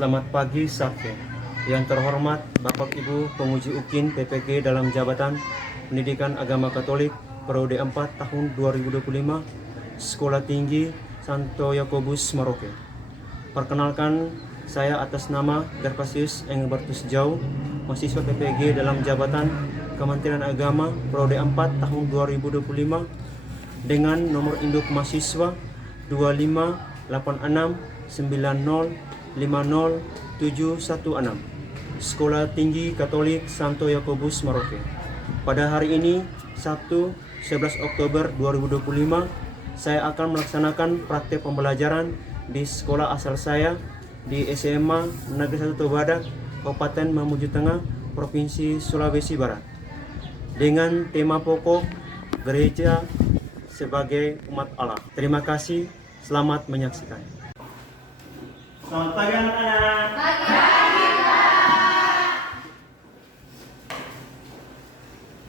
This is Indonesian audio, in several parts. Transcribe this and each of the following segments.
Selamat pagi Safia. Yang terhormat Bapak Ibu Penguji UKIN PPG dalam jabatan Pendidikan Agama Katolik periode 4 tahun 2025 Sekolah Tinggi Santo Yakobus Maroke. Perkenalkan, saya atas nama Gervasius Engelbertus Jau, mahasiswa PPG dalam jabatan Kementerian Agama periode 4 tahun 2025 dengan nomor induk mahasiswa 25869050716 Sekolah Tinggi Katolik Santo Yakobus Maroke. Pada hari ini, Sabtu 11 Oktober 2025, saya akan melaksanakan praktek pembelajaran di sekolah asal saya di SMA Negeri 1 Tobadak, Kabupaten Mamuju Tengah, Provinsi Sulawesi Barat. Dengan tema pokok Gereja sebagai umat Allah. Terima kasih, selamat menyaksikan. Selamat pagi anak-anak. Pagi, Pak.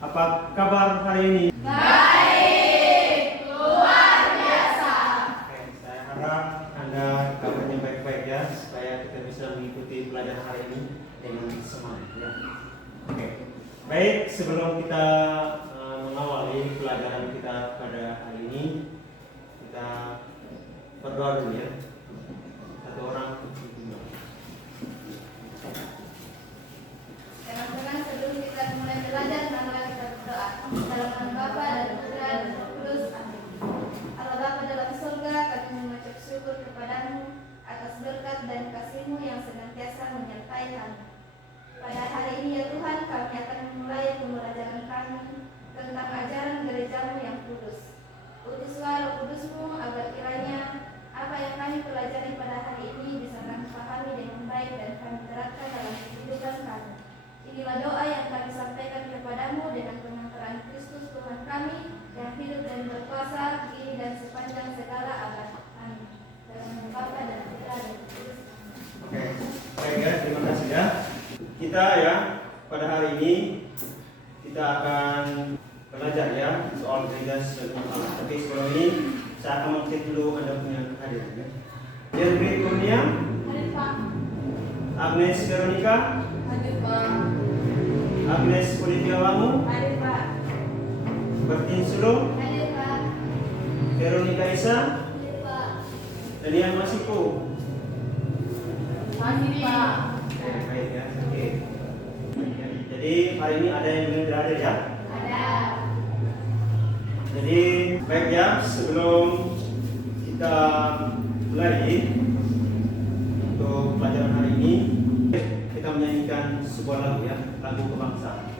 Apa kabar hari ini? Baik, luar biasa. Oke, saya harap Anda kabarnya baik-baik ya, supaya kita bisa mengikuti pelajaran hari ini dengan semangat ya. Oke, baik, sebelum kita mengawali pelajaran kita pada hari ini, kita berdoa dulu ya. Satu orang. Teman-teman, sebelum kita mulai belajar, marilah kita berdoa. Dalam nama Bapa dan Putra dan Roh Kudus. Amin. Allah Bapa dalam surga, kami mengucap syukur kepadamu atas berkat dan kasih-Mu yang senantiasa menyertai kami. Pada hari ini ya Tuhan, kami akan memulai pembelajaran kami tentang ajaran gerejamu yang kudus. Utuslah Roh Kudus-Mu agar kiranya apa yang kami pelajari pada hari ini bisa kami pahami dengan baik dan kami terapkan dalam kehidupan kami. Inilah doa yang kami sampaikan kepadamu dengan pengantaran Kristus Tuhan kami yang hidup dan berkuasa kini dan sepanjang segala abad. Amin. Dalam nama Bapa dan Putra dan Roh Kudus. Oke, baik ya, terima kasih ya. Kita ya, pada hari ini kita akan belajar ya soal gereja sebagai Allah. Tapi sebelum ini saya akan mengecek dulu Anda punya kehadiran ya. Jeffrey Kurnia, Hadir Pak. Agnes Veronica, Hadir Pak. Agnes Olivia Wangu, Hadir Pak. Bertin Sulo, Hadir Pak. Veronica Isa, Hadir Pak. Daniel Masiku. Hadir Pak. Oke, baik ya. Oke. Jadi hari ini ada yang belum hadir ya. Ada. Jadi baik ya, sebelum kita mulai untuk pelajaran hari ini, kita menyanyikan sebuah lagu ya, lagu kebangsaan.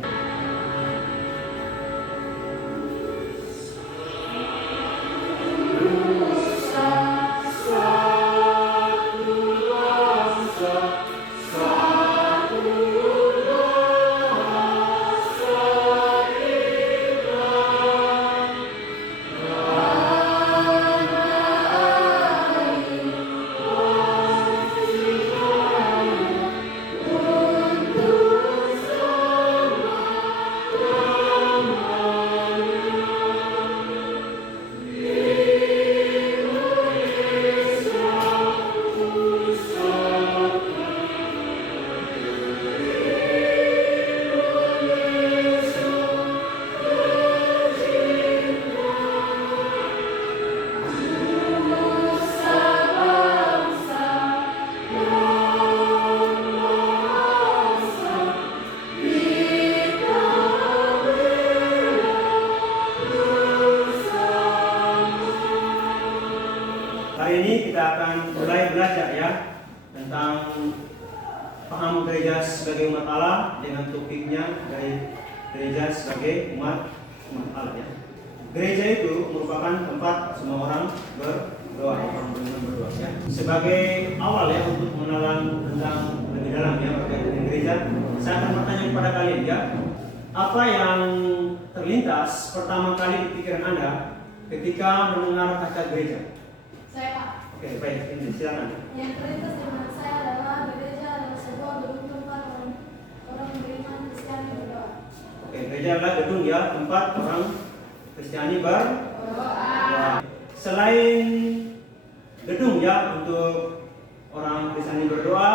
Hari ini kita akan mulai belajar ya tentang paham gereja sebagai umat Allah dengan topiknya dari gereja sebagai umat Allah ya. Gereja itu merupakan tempat semua orang berdoa, berdoa ya. Sebagai awal ya untuk mengenal tentang lebih dalam ya terkait dengan gereja, saya akan bertanya kepada kalian ya, apa yang terlintas pertama kali di pikiran Anda ketika mendengar kata gereja? Saya Pak. Oke, baik, ini silakan. Yang terlintas di benak saya adalah gereja adalah sebuah gedung tempat orang beriman Kristiani berdoa. Oke, gereja adalah gedung ya tempat orang Kristiani berdoa. Selain gedung ya untuk orang Kristiani berdoa,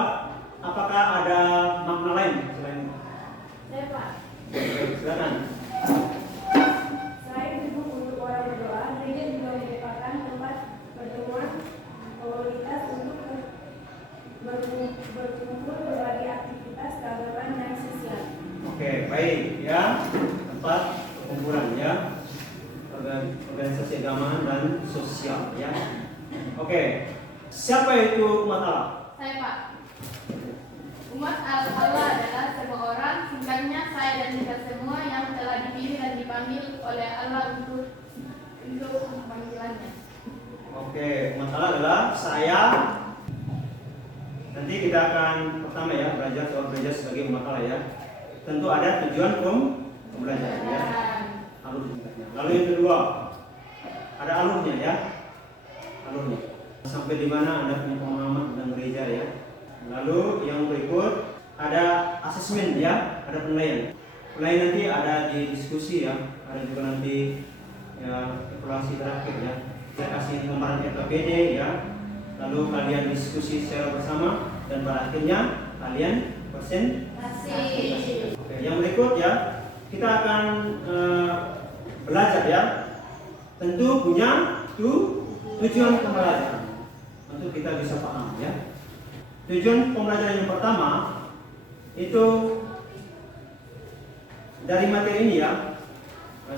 apakah ada makna lain selain itu? Saya Pak. Baik, silakan. Selain itu untuk orang berdoa, gereja juga merupakan tempat pertemuan komunitas untuk berkumpul berbagi aktivitas keagamaan dan sosial. Oke, baik ya. Tempat perkumpulan ya. Organisasi keagamaan dan sosial ya. Oke. Siapa itu umat Allah? Saya Pak. Umat Allah adalah semua orang, singkatnya saya dan kita semua yang telah dipilih dan dipanggil oleh Allah untuk panggilannya. Oke, umat Allah adalah saya. Nanti kita akan pertama ya belajar soal gereja sebagai umat Allah ya. Tentu ada tujuan pembelajaran ya. Alur singkatnya. Lalu yang kedua, ada alurnya ya. Alurnya. Sampai di mana Anda punya pemahaman tentang gereja ya. Lalu yang berikut ada asesmen ya, ada penilaian. Penilaian nanti ada di diskusi ya, ada juga nanti ya evaluasi terakhir ya. Saya kasih gambaran RKPD ya. Lalu kalian diskusi secara bersama dan pada akhirnya kalian presentasi. Oke, yang berikut ya, kita akan belajar ya. Tentu punya tujuan pembelajaran untuk kita bisa paham ya. Tujuan pembelajaran yang pertama itu dari materi ini ya,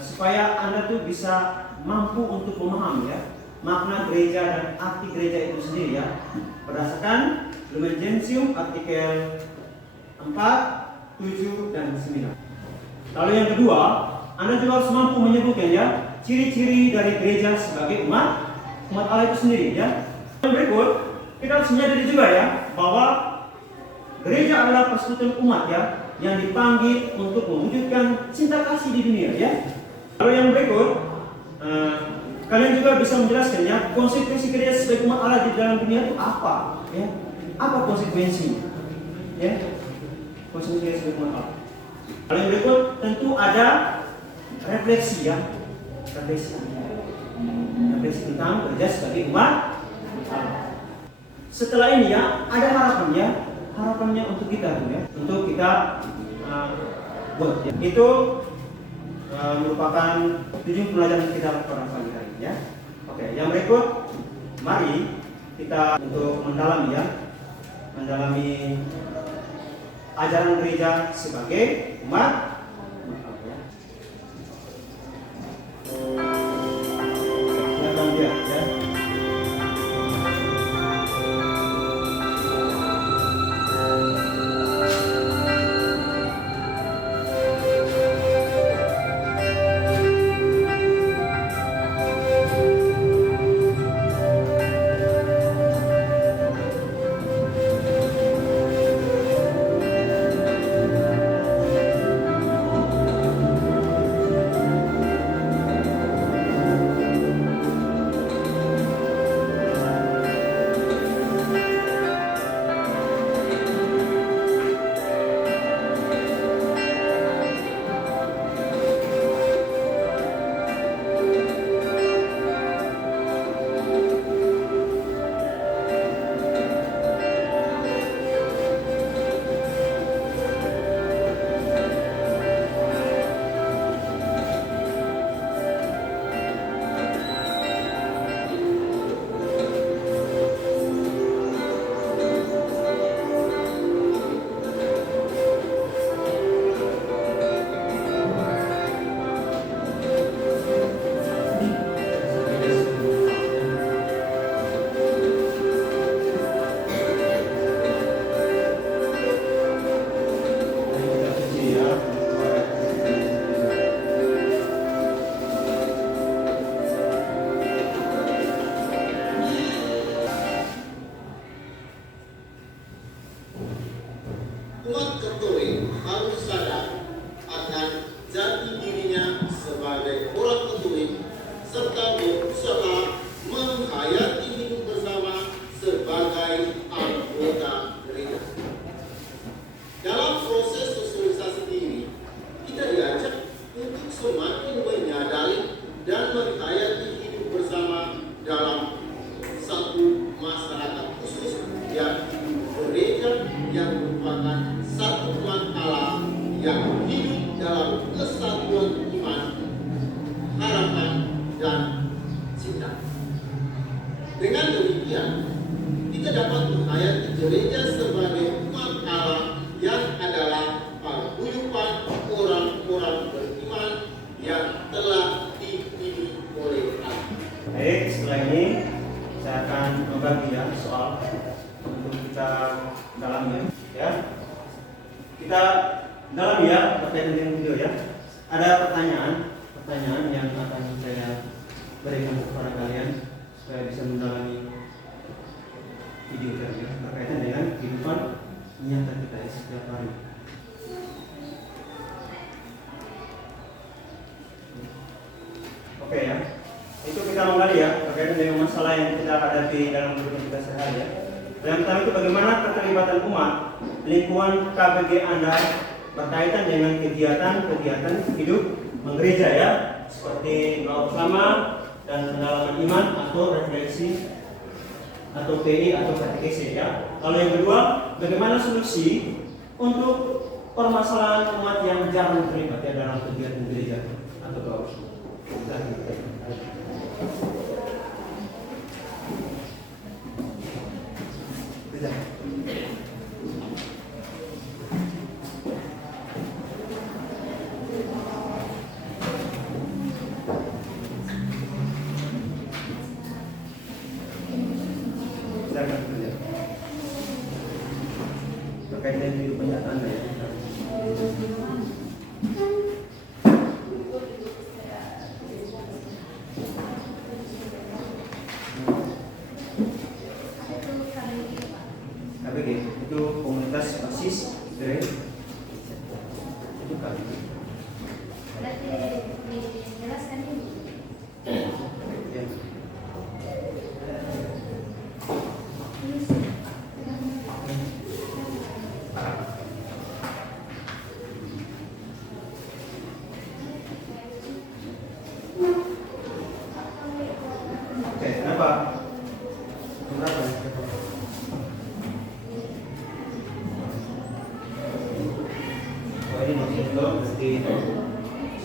supaya Anda tuh bisa mampu untuk memahami ya makna gereja dan arti gereja itu sendiri ya, berdasarkan Lumen Gentium artikel 4, 7, dan 9. Lalu yang kedua, Anda juga harus mampu menyebutkan ya ciri-ciri dari gereja sebagai umat Allah itu sendiri ya. Yang berikut, kita harus menyadari juga ya bahwa gereja adalah persekutuan umat ya yang dipanggil untuk mewujudkan cinta kasih di dunia ya. Lalu yang berikut, kalian juga bisa menjelaskan ya konsekuensi gereja sebagai umat Allah di dalam dunia itu apa ya? Apa konsekuensinya? Ya, konsekuensi gereja sebagai umat Allah. Lalu yang berikut tentu ada refleksi ya, refleksi tentang gereja sebagai umat Allah. Setelah ini ya ada harapannya untuk kita ya, untuk kita buat ya. Itu merupakan tujuan pelajaran kita pada pagi hari ini ya. Oke, yang berikut mari kita untuk mendalami ajaran gereja sebagai umat Allah ya. Silakan dia ya. Umat Katolik harus sadar akan jati dirinya sebagai orang Katolik serta berusaha menghayati hidup bersama sebagai anggota gereja. Dalam proses sosialisasi ini, kita diajak untuk semakin menyadari dan menghayati hidup bersama dalam satu masyarakat khusus, yaitu gereja yang yang hidup dalam kesatuan iman, harapan, dan cinta. Dengan demikian, kita dapat menghayati gereja sebagai umat Allah yang adalah paguyuban orang-orang beriman yang telah dipilih oleh Allah. Baik, setelah ini saya akan membagi ya soal untuk kita dalami ya. Kita dalami ya terkait dengan video ya. Ada pertanyaan yang akan saya berikan kepada kalian supaya bisa mendalami video tadi ya, berkaitan dengan kehidupan nyata kita ya, setiap hari. Oke ya, itu kita menggali ya berkaitan dengan masalah yang kita hadapi dalam kehidupan kita sehari ya. Yang pertama itu bagaimana keterlibatan umat lingkungan KBG Anda berkaitan dengan kegiatan-kegiatan hidup menggereja ya, seperti doa bersama dan pendalaman iman atau refleksi atau PI atau katekese ya. Lalu yang kedua, bagaimana solusi untuk permasalahan umat yang jarang terlibat ya dalam kegiatan gereja atau doa bersama. Terkait dengan kehidupan nyata Anda ya. KBG itu komunitas basis dari itu KBG. Berarti dijelaskan ini. Ya. Oke, kenapa? Kenapa? Oh ini maksudnya berarti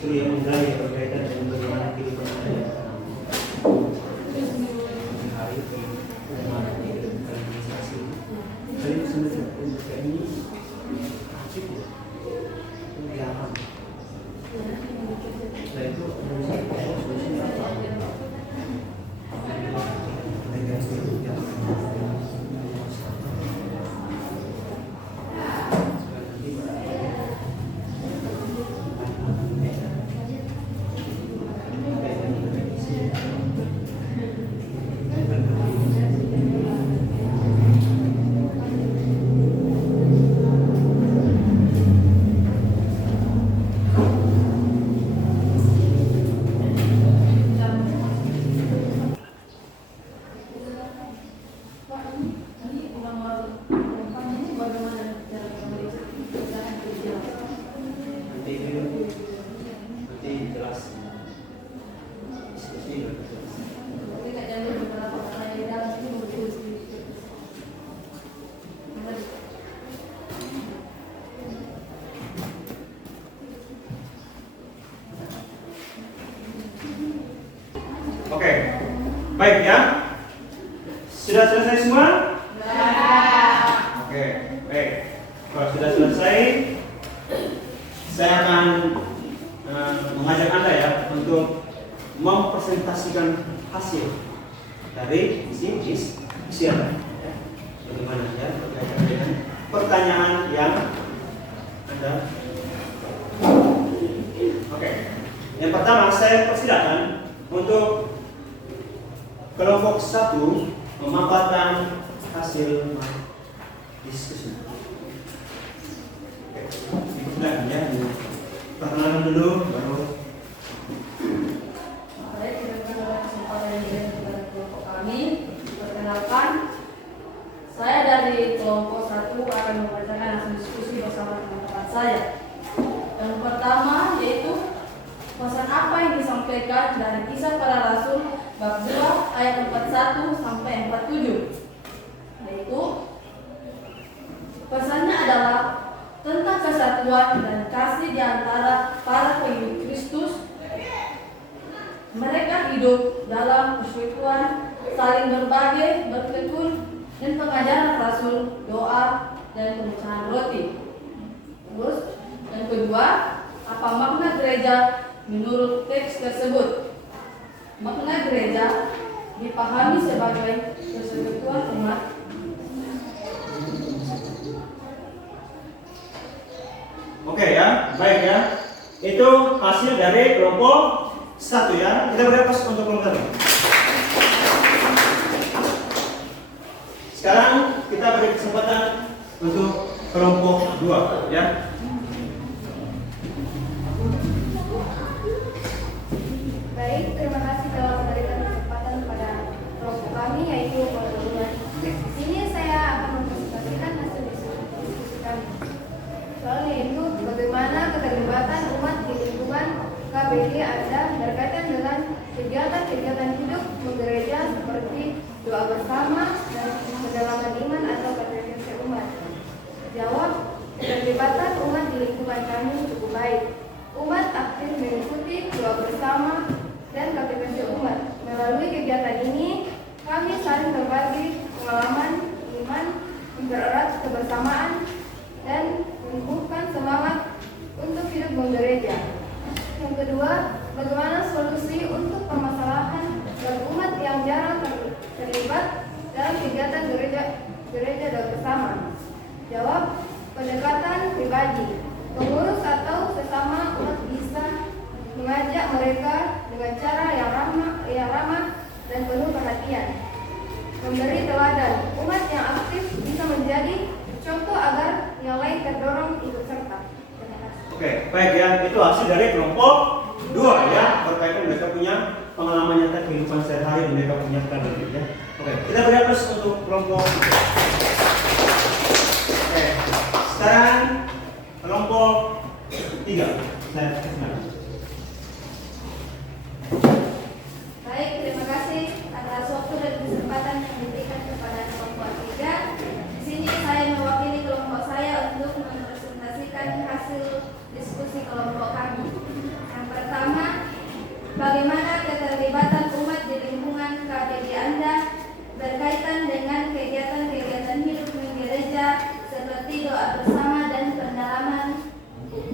suruh yang menggali berkaitan dengan bagaimana kehidupan saya. Hari bagaimana kehidupan organisasi. Kali ini sebenarnya ini asik ya. Kegiatan. Nah itu solusi apa? Oke, baik ya. Sudah selesai semua? Oke, baik. Kalau sudah selesai, saya akan mengajak Anda ya untuk mempresentasikan hasil dari siapa? Bagaimana ya berkaitan dengan pertanyaan yang Anda. Oke, yang pertama saya persilakan untuk kelompok 1 memaparkan hasil diskusi. Oke, silakan ya. Perkenalan dulu, baru. Baik, kita pada kesempatan ini kepada kelompok kami. Perkenalkan, saya dari kelompok 1 akan membacakan hasil diskusi bersama teman-teman saya. Yang pertama yaitu pesan apa yang disampaikan dari Kisah Para Rasul bab 2 ayat 41 sampai 47. Yaitu pesannya adalah tentang persatuan dan kasih di antara para pengikut Kristus. Mereka hidup dalam persekutuan, saling berbagi, bertekun, dan pengajaran Rasul, doa, dan pemecahan roti. Terus, yang kedua, apa makna gereja menurut teks tersebut? Makna gereja dipahami sebagai persekutuan umat Oke ya, baik ya. Itu hasil dari kelompok 1 ya. Kita beri aplaus untuk kelompok 1. Sekarang kita beri kesempatan untuk kelompok 2 ya. Baik, terima kasih telah memberikan kesempatan kepada kelompok kami, yaitu kelompok 2. Di sini saya akan mempresentasikan hasil diskusi kami. Soal yaitu bagaimana keterlibatan umat di lingkungan KBG Anda berkaitan dengan kegiatan-kegiatan hidup gereja seperti doa bersama dan pendalaman iman atau katekese umat. Jawab, keterlibatan umat di lingkungan kami cukup baik. Umat aktif mengikuti doa bersama dan katekese umat. Melalui kegiatan ini, kami saling berbagi pengalaman iman, mempererat kebersamaan, dan menumbuhkan semangat untuk hidup menggereja. Yang kedua, bagaimana solusi untuk permasalahan bagi umat yang jarang terlibat dalam kegiatan gereja doa bersama? Jawab, pendekatan pribadi. Pengurus atau sesama umat bisa mengajak mereka dengan cara yang ramah dan penuh perhatian. Memberi teladan, umat yang aktif bisa menjadi contoh agar yang lain terdorong ikut serta. Terima kasih. Oke, baik ya. Itu hasil dari kelompok 2 ya. Berkaitan mereka punya pengalaman nyata kehidupan sehari-hari dan mereka punya karakter ya. Oke, kita beri aplaus untuk kelompok. Oke, sekarang kelompok 3. Saya kasih. Baik, terima kasih atas waktu dan kesempatan yang diberikan kepada kelompok 3. Di sini saya mewakili kelompok saya untuk mempresentasikan hasil diskusi kelompok kami. Yang pertama, bagaimana keterlibatan umat di lingkungan KBG Anda berkaitan dengan kegiatan-kegiatan hidup gereja seperti doa bersama dan pendalaman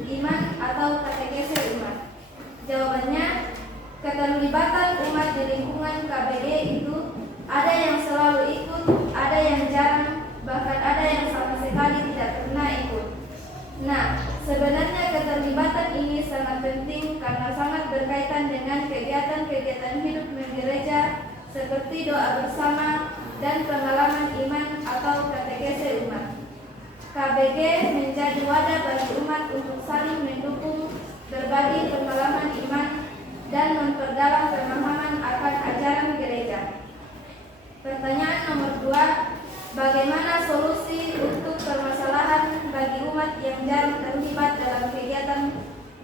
iman atau katekese umat. Jawabannya, keterlibatan umat di lingkungan KBG itu ada yang selalu ikut, ada yang jarang, bahkan ada yang sama sekali tidak pernah ikut. Nah, sebenarnya keterlibatan ini sangat penting karena sangat berkaitan dengan kegiatan-kegiatan hidup gereja seperti doa bersama dan pengalaman iman atau katekese umat. KBG menjadi wadah bagi umat untuk saling mendukung, berbagi pengalaman iman, dan memperdalam pemahaman akan ajaran gereja. Pertanyaan nomor 2, bagaimana solusi untuk permasalahan bagi umat yang jarang terlibat dalam kegiatan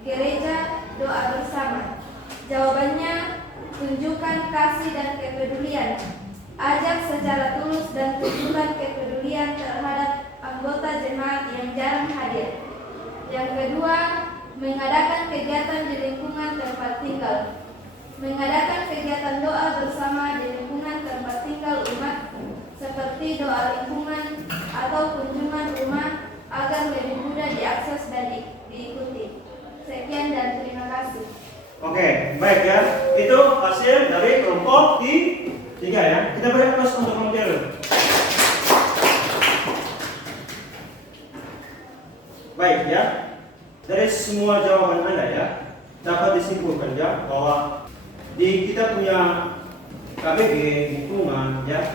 gereja doa bersama? Jawabannya, tunjukkan kasih dan kepedulian. Ajak secara tulus dan tunjukkan kepedulian terhadap anggota jemaat yang jarang hadir. Yang kedua, mengadakan kegiatan di lingkungan tempat tinggal. Mengadakan kegiatan doa bersama di lingkungan tempat tinggal umat seperti doa lingkungan atau kunjungan rumah agar lebih mudah diakses dan diikuti. Sekian dan terima kasih. Oke, baik ya. Itu hasil dari kelompok 3 ya. Kita beri aplaus untuk kelompok 3. Baik ya. Dari semua jawaban Anda ya, dapat disimpulkan ya bahwa di kita punya KBG lingkungan ya,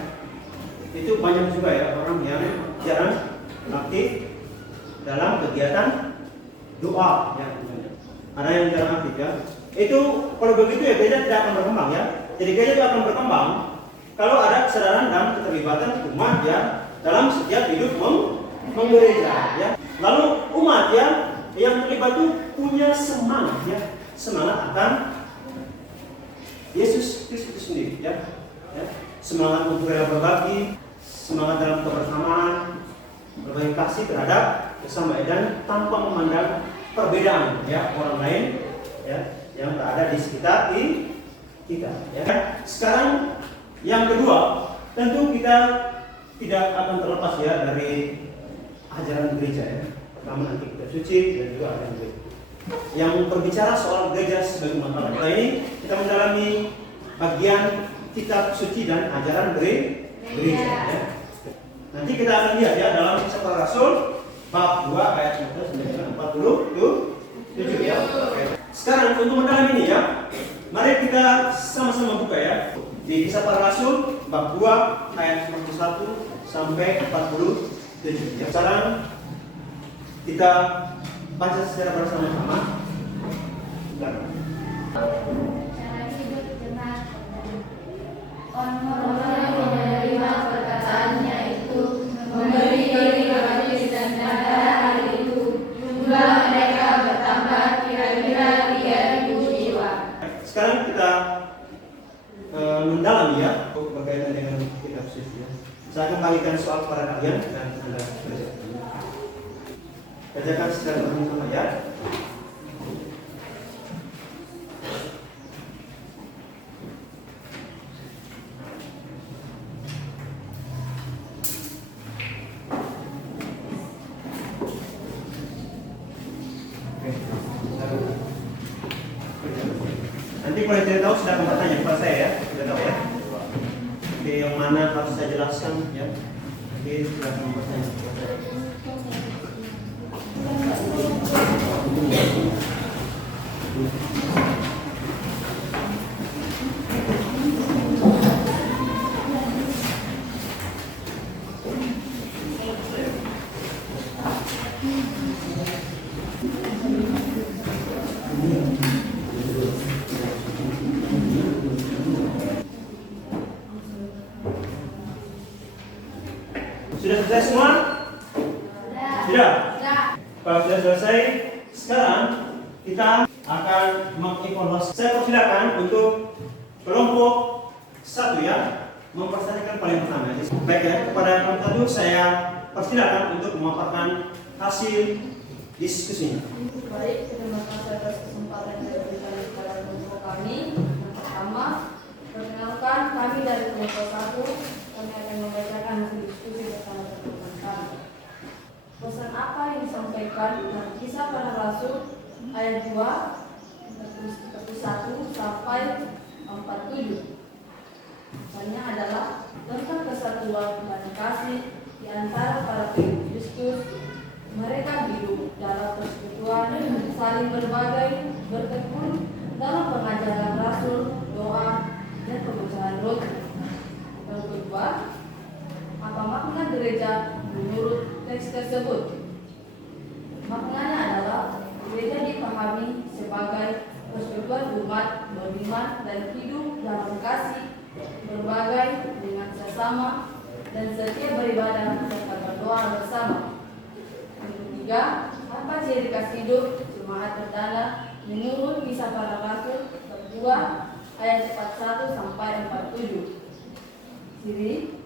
itu banyak juga ya orang yang jarang aktif dalam kegiatan doa ya. Ada yang jarang aktif ya. Itu kalau begitu ya gereja tidak akan berkembang ya. Jadi gereja itu akan berkembang kalau ada kesadaran dan keterlibatan umat ya dalam setiap hidup menggereja ya. Lalu umat ya yang terlibat itu punya semangat ya, semangat akan Yesus Kristus itu sendiri ya. Semangat untuk berbagi, semangat dalam kebersamaan, berbagi kasih terhadap bersama dan tanpa memandang perbedaan ya orang lain ya yang berada di sekitar kita ya. Sekarang yang kedua, tentu kita tidak akan terlepas ya dari ajaran gereja ya. Pertama nanti kita suci dan juga ajaran gereja. Yang berbicara soal gereja sebagai umat Allah. Nah, ini kita mendalami bagian kitab suci dan ajaran gereja ya. Nanti kita akan lihat ya dalam Kisah Para Rasul bab 2 ayat 19 47 ya. Sekarang untuk mendalam ini ya, mari kita sama-sama buka ya di Kisah Para Rasul bab 2 ayat 41 sampai 47 ya. Sekarang kita baca secara bersama-sama. Cara hidup benar. Orang-orang yang menerima perkataannya itu memberi diri baptis dan pada hari itu jumlah mereka bertambah kira-kira 3.000 jiwa. Sekarang kita mendalam ya berkaitan dengan kitab suci ya. Saya akan kalikan soal kepada kalian dan Anda kerjakan. Kerjakan secara bersama-sama ya. Nanti kalau tidak tahu silakan bertanya kepada saya ya, tidak tahu ya. Oke, yang mana harus saya jelaskan ya. Oke, silakan bertanya kepada saya. Sudah selesai semua? Sudah? Kalau sudah selesai, sekarang kita akan mengevaluasi. Saya persilakan untuk kelompok 1 ya, mempresentasikan paling pertama. Baik ya, kepada kelompok 1 saya persilakan untuk memaparkan hasil diskusinya. Baik, terima kasih atas kesempatan yang diberikan kepada kelompok kami. Yang pertama, perkenalkan kami dari kelompok 1. Kami akan membacakan hasil diskusi bersama teman-teman kami. Pesan apa yang disampaikan dalam Kisah Para Rasul ayat 2 41 sampai 47? Pesannya adalah tentang kesatuan dan kasih di antara para pengikut Kristus. Mereka hidup dalam persekutuan, saling berbagai, bertekun dalam pengajaran Rasul, doa, dan pemecahan roti. Yang kedua, apa makna gereja menurut teks tersebut? Maknanya adalah gereja dipahami sebagai persekutuan umat beriman dan hidup dalam kasih, berbagai dengan sesama, dan setia beribadah serta berdoa bersama. Yang ketiga, apa ciri khas hidup jemaat perdana menurut Kisah Para Rasul bab 2 ayat 41 sampai 47? Ciri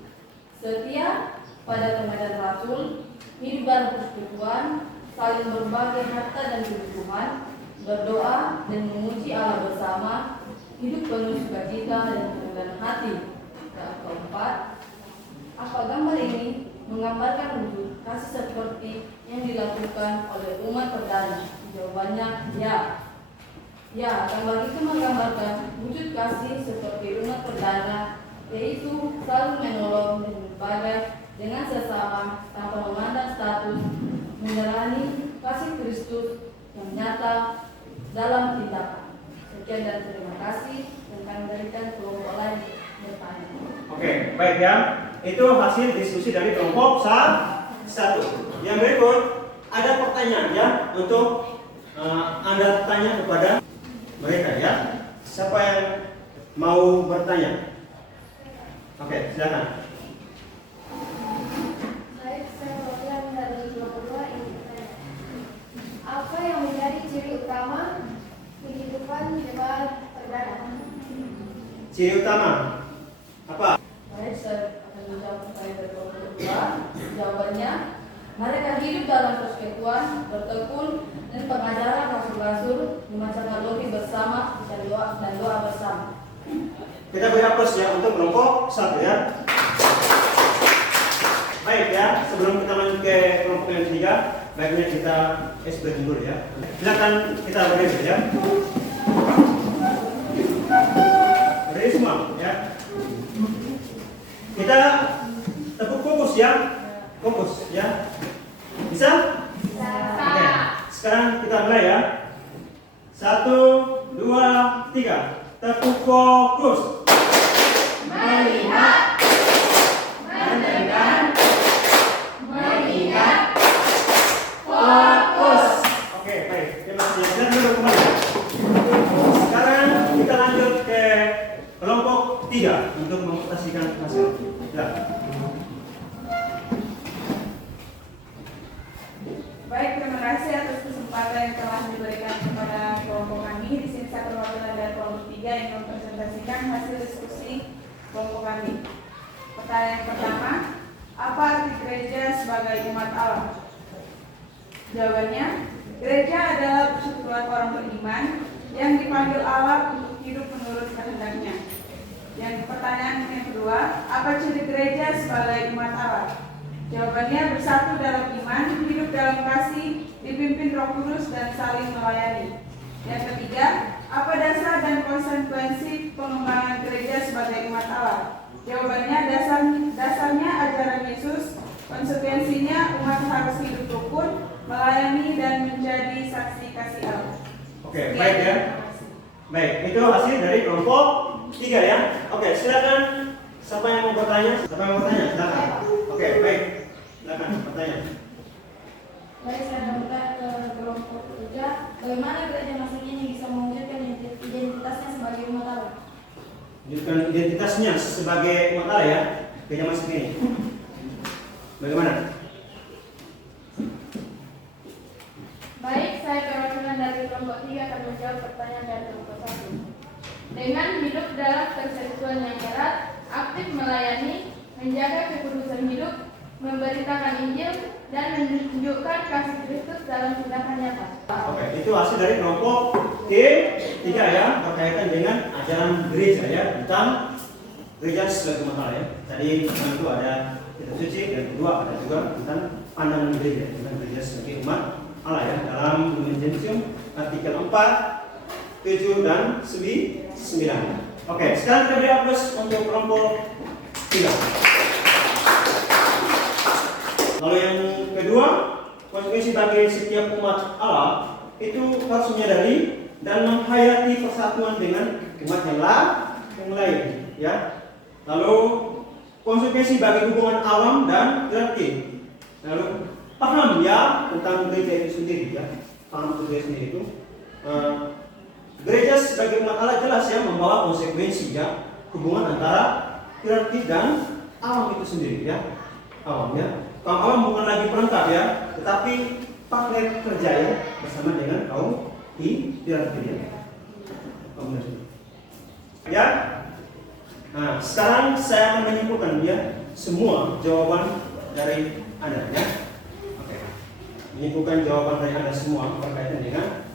setia pada pengajaran Rasul, hidup dalam persekutuan, saling berbagi harta dan kebutuhan, berdoa dan memuji Allah bersama, hidup penuh sukacita dan kerendahan hati. Yang keempat, apa gambar ini menggambarkan wujud kasih seperti yang dilakukan oleh umat perdana? Jawabannya ya. Ya, gambar itu menggambarkan wujud kasih seperti umat perdana, yaitu saling menolong dan berbagai dengan sesama tanpa memandang status, menjalani kasih Kristus yang nyata dalam tindakan. Sekian dan terima kasih, dan kami berikan kelompok lain bertanya. Oke, baik ya. Itu hasil diskusi dari kelompok 1. Yang berikut ada pertanyaan ya untuk Anda tanya kepada mereka ya. Siapa yang mau bertanya? Oke, silakan. Baik, saya Sofian dari kelompok 2 ini. Apa yang menjadi ciri utama kehidupan jemaat perdana? Ciri utama apa? Baik, saya akan menjawab pertanyaan dari kelompok 2. Jawabannya, Mereka hidup dalam persekutuan, bertekun, dan pengajaran rasul-rasul, membacakan logi bersama dan doa bersama. Kita beri aplaus ya untuk kelompok 1 ya. Baik ya, sebelum kita lanjut ke kelompok yang ketiga, baiknya kita breaking dulu ya. Silakan kita berdiri ya. Berdiri semua ya. Kita tepuk fokus ya. Fokus ya. Bisa? Bisa. Oke. Sekarang kita mulai ya. 1, 2, 3. Tepuk fokus. Melihat, mendengar, mengingat, fokus. Oke, baik. Terima kasih. Kita dulu kembali. Sekarang kita lanjut ke kelompok 3 untuk memutasikan hasil. Ya. Baik, terima kasih atas kesempatan yang telah diberikan kepada kelompok kami. Di sini saya perwakilan dari kelompok 3 yang mempresentasikan hasil diskusi kelompok kami. Pertanyaan pertama, apa arti gereja sebagai umat Allah? Jawabannya, gereja adalah persatuan orang beriman yang dipanggil Allah untuk hidup menurut kehendaknya. Yang pertanyaan yang kedua, apa ciri gereja sebagai umat Allah? Jawabannya, bersatu dalam iman, hidup dalam kasih, dipimpin Roh Kudus dan saling melayani. Yang ketiga, apa dasar dan konsekuensi pengembangan gereja sebagai umat Allah? Jawabannya, dasarnya ajaran Yesus, konsekuensinya umat harus hidup rukun, melayani dan menjadi saksi kasih Allah. Oke, baik ya. Baik, itu hasil dari kelompok 3 ya. Oke, silakan. Siapa yang mau bertanya? Siapa yang mau bertanya? Silakan. Oke, baik. Silakan bertanya. Baik, saya bertanya ke kelompok 3. Bagaimana gereja masa kini bisa mewujudkan identitasnya sebagai umat Allah? Wujudkan identitasnya sebagai umat Allah ya. Gereja masa kini. Bagaimana? Baik, saya perwakilan dari kelompok 3 akan menjawab pertanyaan dari kelompok 1. Dengan hidup dalam persekutuan yang erat, aktif melayani, menjaga kekudusan hidup, memberitakan Injil, dan menunjukkan kasih Kristus dalam tindakan nyata. Oke, itu hasil dari kelompok T3 ya, berkaitan dengan ajaran gereja ya, tentang gereja sebagai umat Allah ya. Tadi pertama itu ada kitab suci, dan kedua ada juga tentang pandangan gereja, tentang gereja sebagai umat Allah ya, dalam Lumen Gentium artikel 4, 7 dan 9. Oke, sekarang kita beri aplaus untuk kelompok 3. Lalu yang kedua, konsekuensi bagi setiap umat Allah itu harus menyadari dan menghayati persatuan dengan umat yang lain ya. Lalu konsekuensi bagi hubungan awam dan hierarki. Lalu paham ya tentang gereja itu sendiri ya. Paham tentang gereja sendiri itu. Gereja sebagai umat Allah jelas ya membawa konsekuensi ya, hubungan antara hierarki dan awam itu sendiri ya. Awam ya. Kaum awam bukan lagi pelengkap ya, tetapi partner kerja ya bersama dengan kaum hierarki ya. Ya. Nah, sekarang saya akan menyimpulkan ya semua jawaban dari Anda ya. Oke. Menyimpulkan jawaban dari Anda semua berkaitan dengan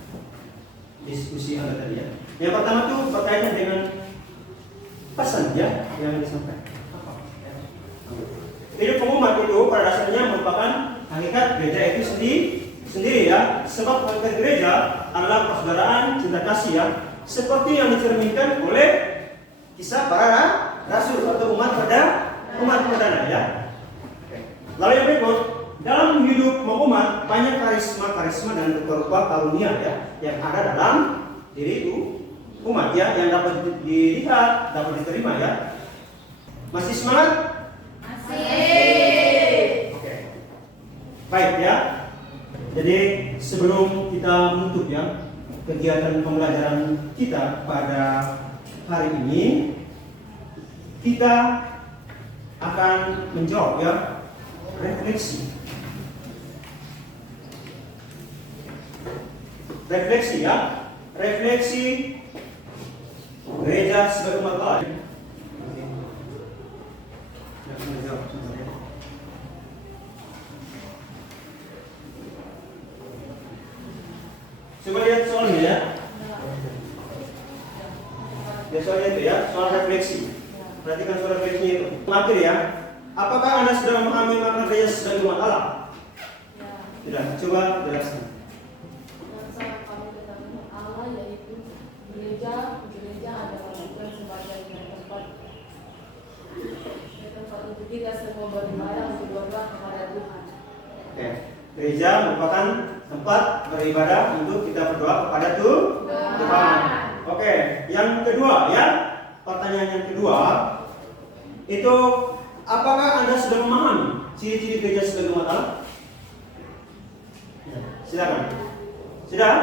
diskusi Anda tadi ya. Yang pertama itu berkaitan dengan pesan ya yang disampaikan. Apa? Hidup pengumat itu pada dasarnya merupakan hakikat gereja itu sendiri ya. Sebab hakikat gereja adalah persaudaraan cinta kasih ya, seperti yang dicerminkan oleh kisah para rasul atau umat perdana ya. Lalu yang berikut, dalam hidup mengumat banyak karisma dan rupa-rupa karunia ya yang ada dalam diri itu umat ya, yang dapat dilihat, dapat diterima ya. Masih semangat? Masih. Oke. Baik ya. Jadi sebelum kita menutup ya kegiatan pembelajaran kita pada hari ini, kita akan menjawab ya refleksi ya, refleksi gereja sebagai umat Allah. soalnya itu ya, soal refleksi. Perhatikan soal refleksinya itu. Mengakhir ya. Apakah Anda sudah memahami makna gereja sebagai umat Allah? Ya. Tidak. Coba jelaskan. Yang sangat kami ketahui Allah yaitu gereja adalah bukan sebagai tempat untuk kita semua beribadah untuk berdoa kepada Tuhan. Oke. Gereja merupakan tempat beribadah untuk kita berdoa kepada Tuhan. Oke. Yang kedua ya. Pertanyaan yang kedua itu, apakah Anda sudah memahami ciri-ciri gereja sebagai umat Allah? Ya, silakan. Sudah?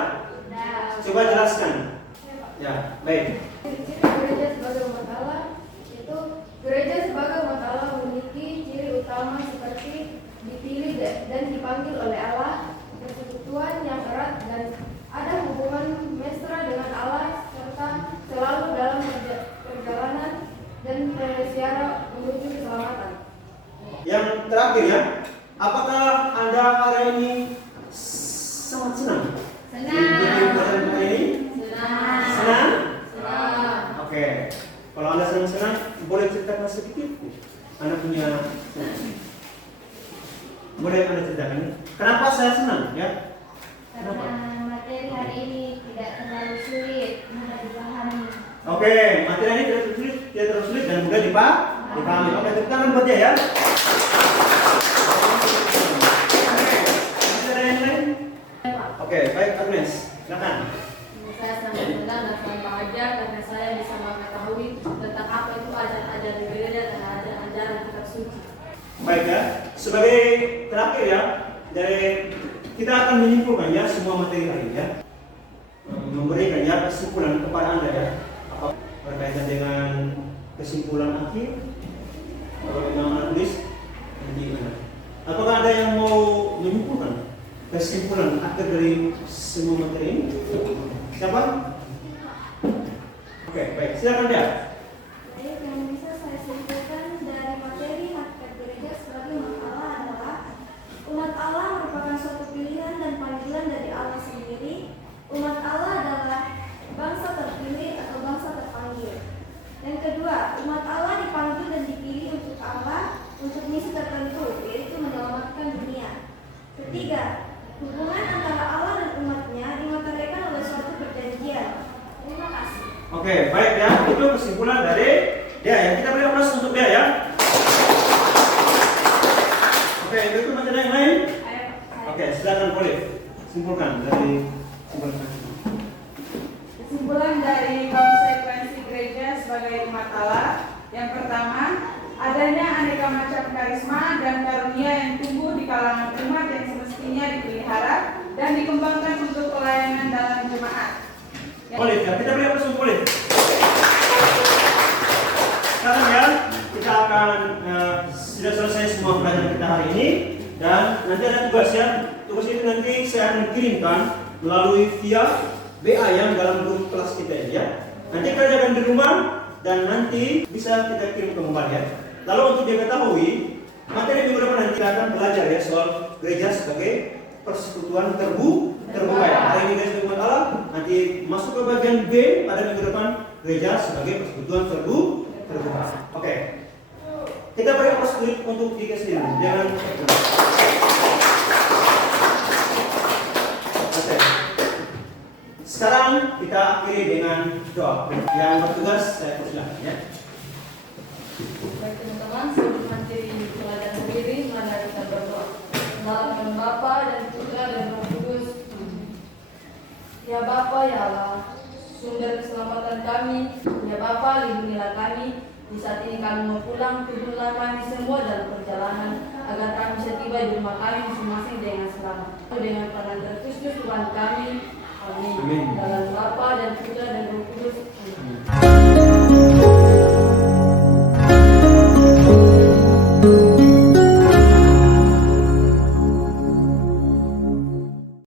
Coba jelaskan. Ya, baik. Ciri gereja sebagai umat Allah itu, gereja sebagai umat Allah memiliki ciri utama seperti dipilih dan dipanggil oleh Allah, persekutuan yang erat dan ada hubungan mesra dengan Allah, serta selalu dalam perjalanan dan persiaran menuju keselamatan. Yang terakhir ya, apakah Anda hari ini sangat senang? Senang. Hari ini? Senang. Oke. Kalau Anda senang, boleh ceritakan sedikit. Anda punya boleh Anda ceritakan. Kenapa saya senang ya? Karena materi hari ini tidak terlalu sulit, mudah dipahami. Oke, materi ini tidak terlalu sulit dan mudah dipahami. Oke, tepuk tangan buat dia ya. Oke, masih ada yang lain? Oke, baik Agnes, silakan. Saya sangat senang dan sangat bahagia karena saya bisa mengetahui tentang apa itu ajaran gereja dan ajaran kitab suci. Baik ya, sebagai terakhir ya, dari kita akan menyimpulkan ya semua materi hari ini ya, memberikan ya kesimpulan kepada Anda ya, apa berkaitan dengan kesimpulan akhir. Kalau yang Anda tulis nanti mana? Apakah ada yang mau menyimpulkan kesimpulan akhir dari semua materi ini? Siapa? Oke, baik, silakan dia. Baik, yang bisa saya simpulkan dari materi hakikat gereja sebagai umat Allah adalah umat Allah merupakan suatu pilihan dan panggilan dari Allah sendiri. Umat Allah adalah bangsa terpilih atau bangsa terpanggil. Yang kedua, umat Allah dipanggil dan dipilih untuk Allah untuk misi tertentu, yaitu menyelamatkan dunia. Ketiga, hubungan antara Allah dan umatnya dimaterikan oleh suatu perjanjian. Terima kasih. Oke, baik ya, itu kesimpulan dari dia ya. Kita beri aplaus untuk dia ya. Oke, itu masih ada yang lain? Oke, silakan boleh simpulkan dari simpulkan. Kesimpulan dari konsekuensi gereja sebagai umat Allah, yang pertama, adanya aneka macam karisma dan karunia yang tumbuh di kalangan umat yang semestinya dipelihara dan dikembangkan untuk pelayanan dalam jemaat. Boleh ya, kita beri aplaus untuk boleh. Sekarang ya, kita akan sudah selesai semua pelajaran kita hari ini dan nanti ada tugas ya. Tugas itu nanti saya akan kirimkan melalui via BA yang dalam grup kelas kita ini ya. Nanti kerjakan di rumah dan nanti bisa kita kirim kembali ya. Lalu untuk diketahui materi minggu depan nanti kita akan belajar ya soal gereja sebagai persekutuan terbuka ya. Hari ini gereja sebagai umat Allah, nanti masuk ke bagian B pada minggu depan gereja sebagai persekutuan terbuka. Oke. Kita beri aplaus untuk diri sendiri. Jangan Oke. Sekarang kita akhiri dengan doa. Yang bertugas saya persilakan ya. Baik teman-teman, sebelum materi pelajaran sendiri, mari kita berdoa. Dalam nama Bapa dan Putra dan Roh Kudus. Ya Bapa, ya Allah, sumber keselamatan kami. Ya Bapa, lindungilah kami. Di saat ini kami mau pulang, tuntunlah kami semua dalam perjalanan agar kami bisa tiba di rumah kami masing-masing dengan selamat. Dengan peran Kristus Tuhan kami. Amin. Dalam Bapa dan Putra dan Roh Kudus. Amin.